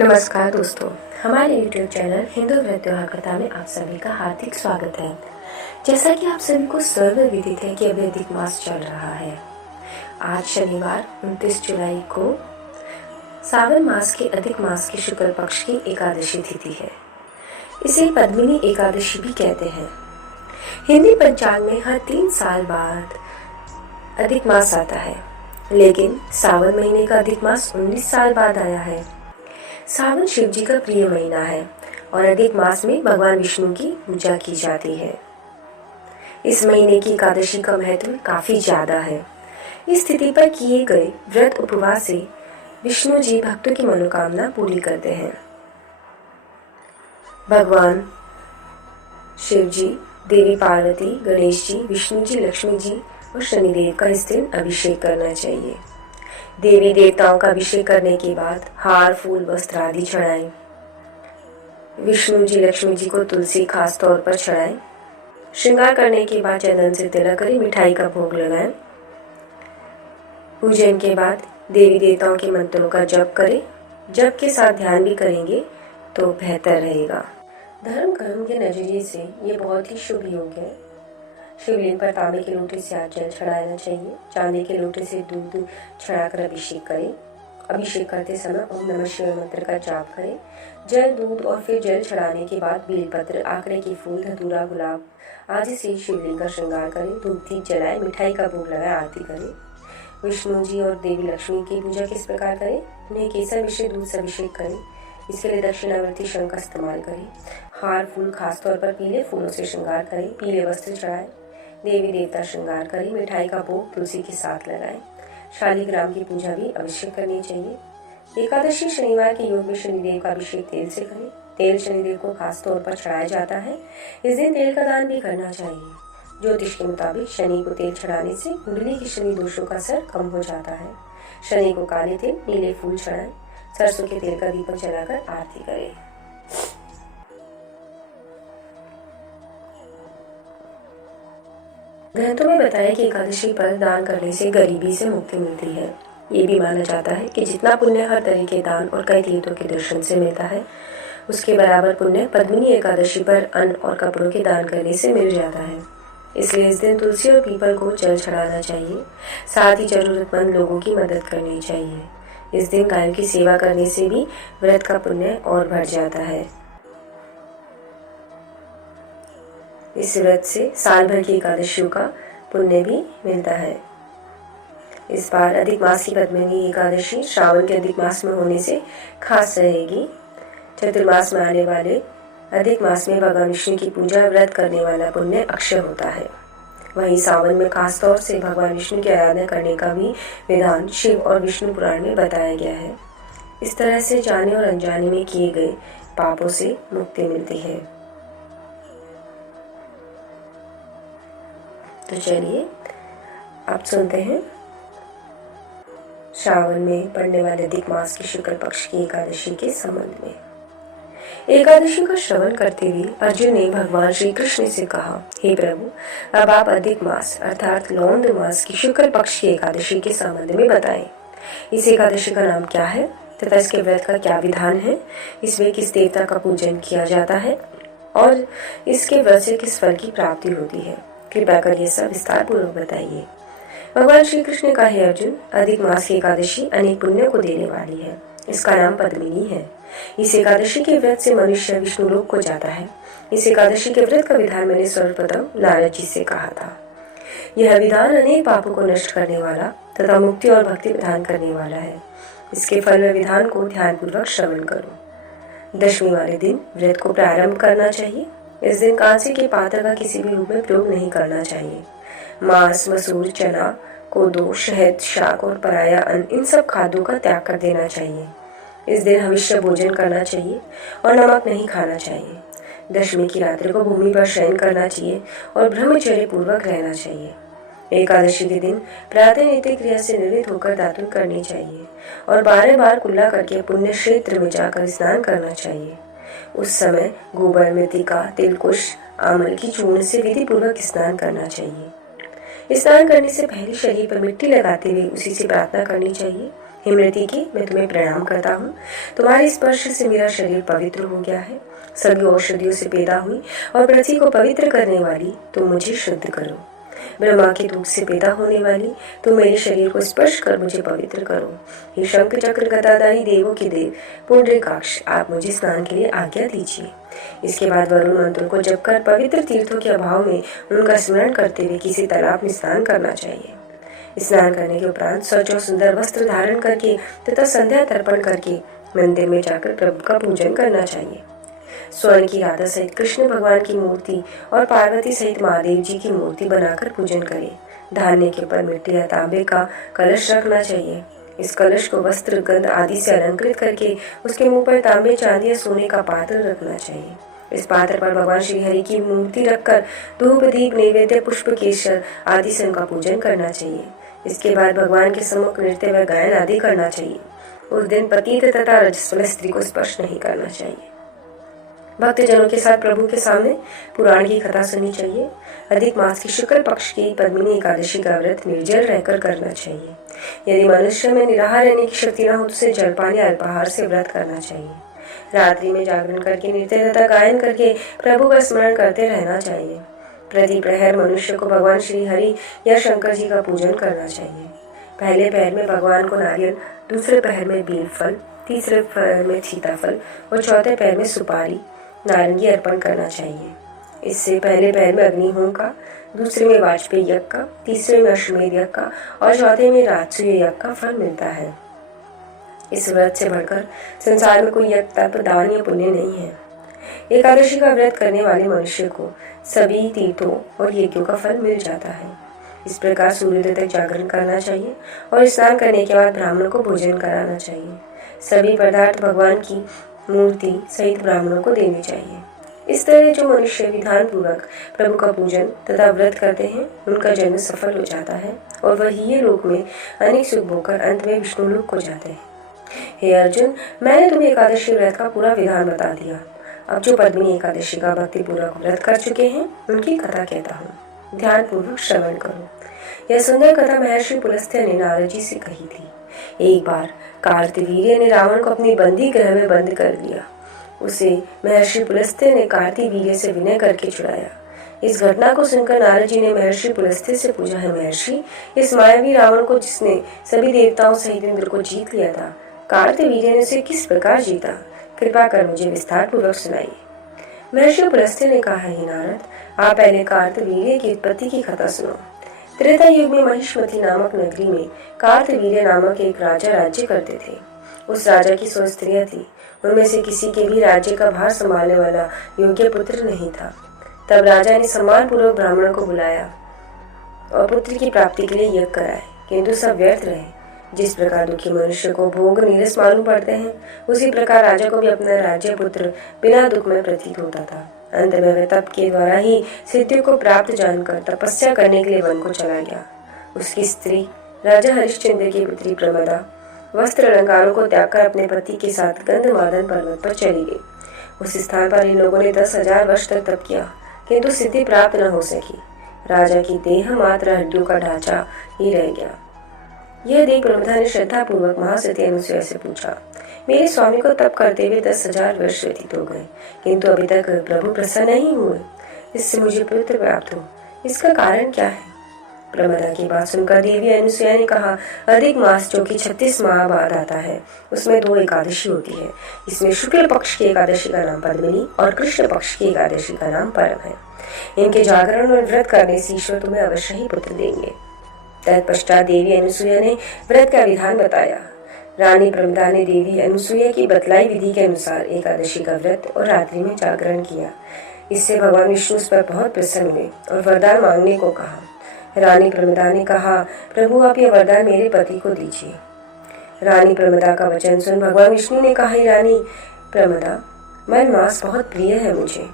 नमस्कार दोस्तों, हमारे YouTube चैनल हिंदू व्रत त्योहार कथा में आप सभी का हार्दिक स्वागत है। जैसा कि आप सभी को सर्व विदित है कि अभी अधिक मास चल रहा है। आज शनिवार 29 जुलाई को सावन मास के अधिक मास के शुक्ल पक्ष की एकादशी तिथि है। इसे पद्मिनी एकादशी भी कहते हैं। हिंदी पंचांग में हर 3 साल बाद अधिक मास आता है, लेकिन सावन महीने का अधिक मास 19 साल बाद आया है। सावन शिव जी का प्रिय महीना है और अधिक मास में भगवान विष्णु की पूजा की जाती है। इस महीने की एकादशी का महत्व काफी ज्यादा है। इस तिथि पर किए गए व्रत उपवास से विष्णु जी भक्तों की मनोकामना पूरी करते हैं। भगवान शिव जी, देवी पार्वती, गणेश जी, विष्णु जी, लक्ष्मी जी और शनिदेव का इस दिन अभिषेक करना चाहिए। देवी देवताओं का अभिषेक करने के बाद हार, फूल, वस्त्र आदि चढ़ाएं। विष्णु जी, लक्ष्मी जी को तुलसी खास तौर पर चढ़ाएं। श्रृंगार करने के बाद चंदन से तिलक करें, मिठाई का भोग लगाएं। पूजन के बाद देवी देवताओं के मंत्रों का जप करें। जप के साथ ध्यान भी करेंगे तो बेहतर रहेगा। धर्म कर्म के नजरिए से ये बहुत ही शुभ योग है। शिवलिंग पर तांबे के लोटे से आज जल चढ़ाना चाहिए। चांदी के लोटे से दूध चढ़ाकर अभिषेक करें। अभिषेक करते समय ओम नमः शिवाय मंत्र का जाप करें। जल, दूध और फिर जल चढ़ाने के बाद बेलपत्र, आंकड़े के फूल, धतूरा, गुलाब आदि से शिवलिंग का श्रृंगार करें। धूप दीप जलाएं, मिठाई का भोग लगाएं, आरती करें। विष्णु जी और देवी लक्ष्मी की पूजा किस प्रकार करें? उन्हें केसर मिश्रित दूध से अभिषेक करें। इसके लिए दक्षिणावर्ती शंख का इस्तेमाल करें। हार, फूल, खासतौर पर पीले फूलों से श्रृंगार करें। पीले वस्त्र चढ़ाएं। देवी देवता श्रृंगार करें। मिठाई का भोग तुलसी के साथ लगाएं। शालिग्राम की पूजा भी अवश्य करनी चाहिए। एकादशी शनिवार के योग में शनिदेव का अभिषेक तेल से करें। तेल शनिदेव को खास तौर पर चढ़ाया जाता है। इस दिन तेल का दान भी करना चाहिए। ज्योतिष के मुताबिक शनि को तेल चढ़ाने से कुंडली के शनि दोषों का असर कम हो जाता है। शनि को काले तिल, नीले फूल चढ़ाएं। सरसों के तेल का दीपक जलाकर आरती करें। ग्रंथों में बताया कि एकादशी पर दान करने से गरीबी से मुक्ति मिलती है। ये भी माना जाता है कि जितना पुण्य हर तरह के दान और कई तीर्थों के दर्शन से मिलता है, उसके बराबर पुण्य पद्मिनी एकादशी पर अन्न और कपड़ों के दान करने से मिल जाता है। इसलिए इस दिन तुलसी और पीपल को जल चढ़ाना चाहिए। साथ ही जरूरतमंद लोगों की मदद करनी चाहिए। इस दिन गायों की सेवा करने से भी व्रत का पुण्य और बढ़ जाता है। इस व्रत से साल भर की एकादशियों का पुण्य भी मिलता है। इस बार अधिक मास की पद्मिनी एकादशी श्रावण के अधिक मास में होने से खास रहेगी। चतुर्मास में आने वाले अधिक मास में भगवान विष्णु की पूजा व्रत करने वाला पुण्य अक्षय होता है। वहीं सावन में खास तौर से भगवान विष्णु की आराधना करने का भी विधान शिव और विष्णु पुराण में बताया गया है। इस तरह से जाने और अनजाने में किए गए पापों से मुक्ति मिलती है। तो चलिए आप सुनते हैं श्रावण में पड़ने वाले अधिक मास की शुक्ल पक्ष की एकादशी के संबंध में। एकादशी का श्रवण करते हुए अर्जुन ने भगवान श्री कृष्ण से कहा, हे प्रभु, अब आप अधिक मास अर्थात लौंड मास की शुक्ल पक्ष की एकादशी के संबंध में बताएं। इस एकादशी का नाम क्या है तथा इसके व्रत का क्या विधान है? इसमें किस देवता का पूजन किया जाता है और इसके व्रत से किस फल की प्राप्ति होती है? कृपया कर ये सब विस्तार पूर्वक बताइए। भगवान श्री कृष्ण ने कहा, हे अर्जुन, अधिक मास की एकादशी अनेक पुण्य को देने वाली है। इसका नाम पद्मिनी है। इस एकादशी के व्रत से मनुष्य विष्णु लोक को जाता है। इस एकादशी के व्रत का विधान मैंने सर्वप्रथम नारद जी से कहा था। यह विधान अनेक पापों को नष्ट करने वाला तथा मुक्ति और भक्ति प्रदान करने वाला है। इसके फल में विधान को ध्यान पूर्वक श्रवण करो। दशमी वाले दिन व्रत को प्रारंभ करना चाहिए। इस दिन कांसे के पात्र का किसी भी रूप में प्रयोग नहीं करना चाहिए। मांस, मसूर, चना, कोदो, शहद, शाक और पराया अन्न, इन सब खाद्यों का त्याग कर देना चाहिए। इस दिन हविष्य भोजन करना चाहिए और नमक नहीं खाना चाहिए। दशमी की रात्रि को भूमि पर शयन करना चाहिए और ब्रह्मचर्य पूर्वक रहना चाहिए। एकादशी के दिन प्रातः नित्य क्रिया से निवृत्त होकर दातुन करनी चाहिए और 12 बार कुल्ला करके पुण्य क्षेत्र में जाकर स्नान करना चाहिए। उस समय गोबर, मृतिका, तिलकुश, आमल की चूर्ण से विधि पूर्वक स्नान करना चाहिए। स्नान करने से पहले शरीर पर मिट्टी लगाते हुए उसी से प्रार्थना करनी चाहिए। हे मृतिके, मैं तुम्हें प्रणाम करता हूँ। तुम्हारे स्पर्श से मेरा शरीर पवित्र हो गया है। सभी औषधियों से पैदा हुई और पृथ्वी को पवित्र करने वाली, तुम मुझे शुद्ध करो। ब्रह्मा के दूध से पैदा होने वाली, तुम मेरे शरीर को स्पर्श कर मुझे पवित्र करो। हे शंख चक्र गदाधारी देवों के देव पुंडरीकाक्ष, आप मुझे स्नान के लिए आज्ञा दीजिए। इसके बाद वरुण मंत्र को जपकर पवित्र तीर्थों के अभाव में उनका स्मरण करते हुए किसी तालाब में स्नान करना चाहिए। स्नान करने के उपरांत स्वच्छ और सुंदर वस्त्र धारण करके तथा संध्या तर्पण करके मंदिर में जाकर प्रभु का पूजन करना चाहिए। स्वर्ण की राधा सहित कृष्ण भगवान की मूर्ति और पार्वती सहित महादेव जी की मूर्ति बनाकर पूजन करें। धान्य के ऊपर मिट्टी या तांबे का कलश रखना चाहिए। इस कलश को वस्त्र, गंध आदि से अलंकृत करके उसके मुंह पर तांबे, चांदी या सोने का पात्र रखना चाहिए। इस पात्र पर भगवान श्री हरि की मूर्ति रखकर धूप, दीप, नैवेद्य, पुष्प, केसर आदि से उनका पूजन करना चाहिए। इसके बाद भगवान के सम्मुख नृत्य व गायन आदि करना चाहिए। उस दिन पतित तथा रजस्वला स्त्री को स्पर्श नहीं करना चाहिए। भक्तजनों के साथ प्रभु के सामने पुराण की कथा सुननी चाहिए। अधिक मास की शुक्ल पक्ष की पद्मिनी एकादशी का व्रत निर्जल रहकर करना चाहिए। यदि मनुष्य में निराहार रहने की शक्ति न हो तो उसे जलपान या अल्पाहार से व्रत करना चाहिए। रात्रि में जागरण करके नृत्य तथा गायन करके प्रभु का स्मरण करते रहना चाहिए। प्रति प्रहर मनुष्य को भगवान श्री हरि या शंकर जी का पूजन करना चाहिए। पहले पहर में भगवान को नारियल, दूसरे पहर में बेल फल, तीसरे पहर में सीताफल और चौथे पहर में सुपारी, नारंगी अर्पण करना चाहिए। इससे पहले पहर में अग्निहोम का, दूसरे में वाजपेयी यज्ञ का, तीसरे में अश्वमेध यज्ञ का और चौथे में राजसूय यज्ञ का फल मिलता है। इस व्रत से बढ़कर संसार में कोई यज्ञ, तप, दान या पुण्य नहीं है। एकादशी का व्रत करने वाले मनुष्य को सभी तीर्थों और यज्ञों का फल मिल जाता है। इस प्रकार सूर्योदय तक जागरण करना चाहिए और स्नान करने के बाद ब्राह्मणों को भोजन कराना चाहिए। सभी पदार्थ भगवान की मूर्ति सहित ब्राह्मणों को देने चाहिए। इस तरह जो मनुष्य विधान पूर्वक प्रभु का पूजन तथा व्रत करते हैं, उनका जन्म सफल हो जाता है और वह ये लोक में अनेक सुख भोगकर अंत में विष्णु लोक को जाते हैं। हे अर्जुन, मैंने तुम्हें एकादशी व्रत का पूरा विधान बता दिया। अब जो पद्मिनी एकादशी का भक्ति पूर्वक व्रत कर चुके हैं, उनकी कथा कहता हूँ, ध्यान पूर्वक श्रवण करो। यह सुंदर कथा महर्षि पुलस्त्य ने नारद जी से कही थी। एक बार कार्तवीर्य ने रावण को अपनी बंदी गृह में बंद कर लिया। उसे महर्षि पुलस्त्य ने कार्तवीर्य से विनय करके छुड़ाया। इस घटना को सुनकर नारद जी ने महर्षि पुलस्त्य से पूछा, है महर्षि, इस मायावी रावण को जिसने सभी देवताओं सहित इंद्र को जीत लिया था, कार्तवीर्य ने उसे किस प्रकार जीता? कृपा कर मुझे विस्तार पूर्वक सुनाइए। महर्षि पुलस्त्य ने कहा, हे नारद, आप पहले कार्तवीर्य की उत्पत्ति की कथा सुनो। त्रेता युग में महिष्मती नामक नगरी में कार्तवीर्य नामक एक राजा राज्य करते थे। उस राजा की 100 स्त्रियां थी। उनमें से किसी के भी राज्य का भार संभालने वाला योग्य पुत्र नहीं था। तब राजा ने सम्मान पूर्वक ब्राह्मणों को बुलाया और पुत्र की प्राप्ति के लिए यज्ञ कराए, किंतु सब व्यर्थ रहे। जिस प्रकार दुखी मनुष्य को भोग नीरस मालूम पड़ते हैं, उसी प्रकार राजा को भी अपना राज्य पुत्र बिना दुख में प्रतीत होता था। अंत में वह तप के द्वारा ही सिद्धियों को प्राप्त जानकर तपस्या करने के लिए वन को चला गया। उसकी स्त्री राजा हरिश्चंद्र की पुत्री प्रमदा वस्त्र अलंकारों को त्याग कर अपने पति के साथ गंधमादन पर्वत पर चली गई। उस स्थान पर इन लोगों ने 10,000 वर्ष तक तप किया, किंतु सिद्धि प्राप्त न हो सकी। राजा की देह मात्र हड्डियों का ढांचा ही रह गया। यह देख प्रमदा ने श्रद्धा पूर्वक महासती अनुसुईया से पूछा, मेरे स्वामी को तप करते हुए 10,000 वर्ष व्यतीत हो गए, किंतु अभी तक प्रभु प्रसन्न नहीं हुए। इससे मुझे पुत्र प्राप्त हो, इसका कारण क्या है? प्रमदा की बात सुनकर देवी अनुसुईया ने कहा, अधिक मास जो कि 36 माह बाद आता है, उसमें 2 एकादशी होती है। इसमें शुक्ल पक्ष की एकादशी का नाम पद्मिनी और कृष्ण पक्ष की एकादशी का नाम परम है। इनके जागरण और व्रत करने से ईश्वर तुम्हें अवश्य ही पुत्र देंगे। तत्पश्चात देवी अनुसुईया ने व्रत का विधान बताया। रानी प्रमदा ने देवी अनुसुईया की बतलाई विधि के अनुसार एकादशी का व्रत और रात्रि में जागरण किया। इससे भगवान विष्णु उस पर बहुत प्रसन्न हुए और वरदान मांगने को कहा। रानी प्रमदा ने कहा, प्रभु आप यह वरदान मेरे पति को दीजिए। रानी प्रमदा का वचन सुन भगवान विष्णु ने कहा, रानी प्रमदा, मन मास बहुत प्रिय है मुझे,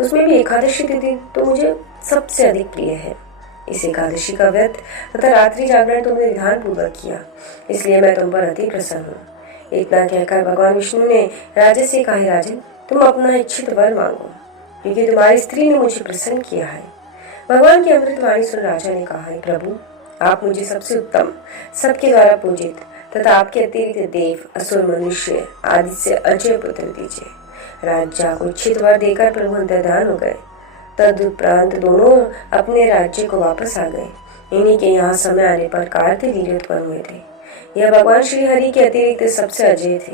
उसमें भी एकादशी तिथि तो मुझे सबसे अधिक प्रिय है। इस एकादशी का व्रत तथा रात्रि जागरण तुमने विधान पूर्वक किया, इसलिए मैं तुम पर अति प्रसन्न हूँ। इतना कहकर भगवान विष्णु ने राजा से कहा, राजन तुम अपना इच्छित वर मांगो, क्योंकि तुम्हारी स्त्री ने मुझे प्रसन्न किया है। भगवान की अमृतवाणी सुन राजा ने कहा, प्रभु आप मुझे सबसे उत्तम, सबके द्वारा पूजित, तथा आपके अतिरिक्त देव, असुर, मनुष्य आदि से अजय पुत्र दीजिए। राजा को इच्छित वर देकर प्रभु अंतर्धान हो गए। तदुपरांत दोनों अपने राज्य को वापस आ गए। इन्हीं के यहाँ समय आने पर कार्तवीर्य उत्पन्न हुए थे। यह भगवान श्री हरि के अतिरिक्त सबसे अजय थे।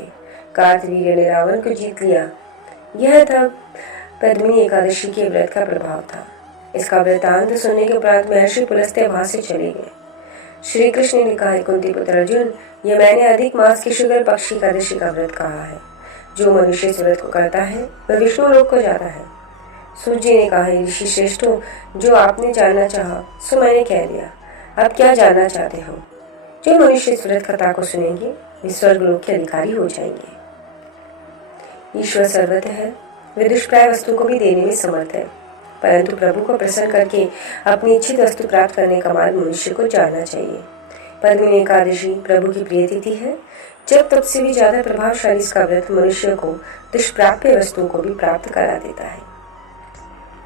कार्तवीर्य ने रावण को जीत लिया। यह था पद्मिनी एकादशी के व्रत का प्रभाव था। इसका वृतांत सुनने के उपरांत महर्षि पुलस्त्य वहां से चले गए। श्री कृष्ण ने कहा, कुंती पुत्र अर्जुन, यह मैंने अधिक मास की शुक्ल पक्ष की एकादशी का व्रत कहा है। जो मनुष्य इस व्रत को करता है वह विष्णु लोक को जाता है। सूर्य जी ने कहा, ऋषि श्रेष्ठो, जो आपने जानना चाहा सो मैंने कह दिया। अब क्या जानना चाहते हो? जो मनुष्य इस व्रत कथा को सुनेंगे वे स्वर्ग लोक के अधिकारी हो जाएंगे। ईश्वर सर्वत्र है, वे दुष्प्राय वस्तु को भी देने में समर्थ है, परंतु प्रभु को प्रसन्न करके अपनी इच्छित वस्तु प्राप्त करने का मार्ग मनुष्य को जानना चाहिए। पद्मिनी एकादशी प्रभु की प्रिय तिथि है। जब तब से भी ज्यादा प्रभावशाली इसका व्रत मनुष्य को दुष्प्राप्य वस्तुओं को भी प्राप्त करा देता है।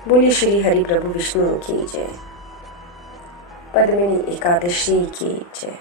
बोलिए श्री हरि प्रभु विष्णु की जय। पद्मिनी एकादशी की जय।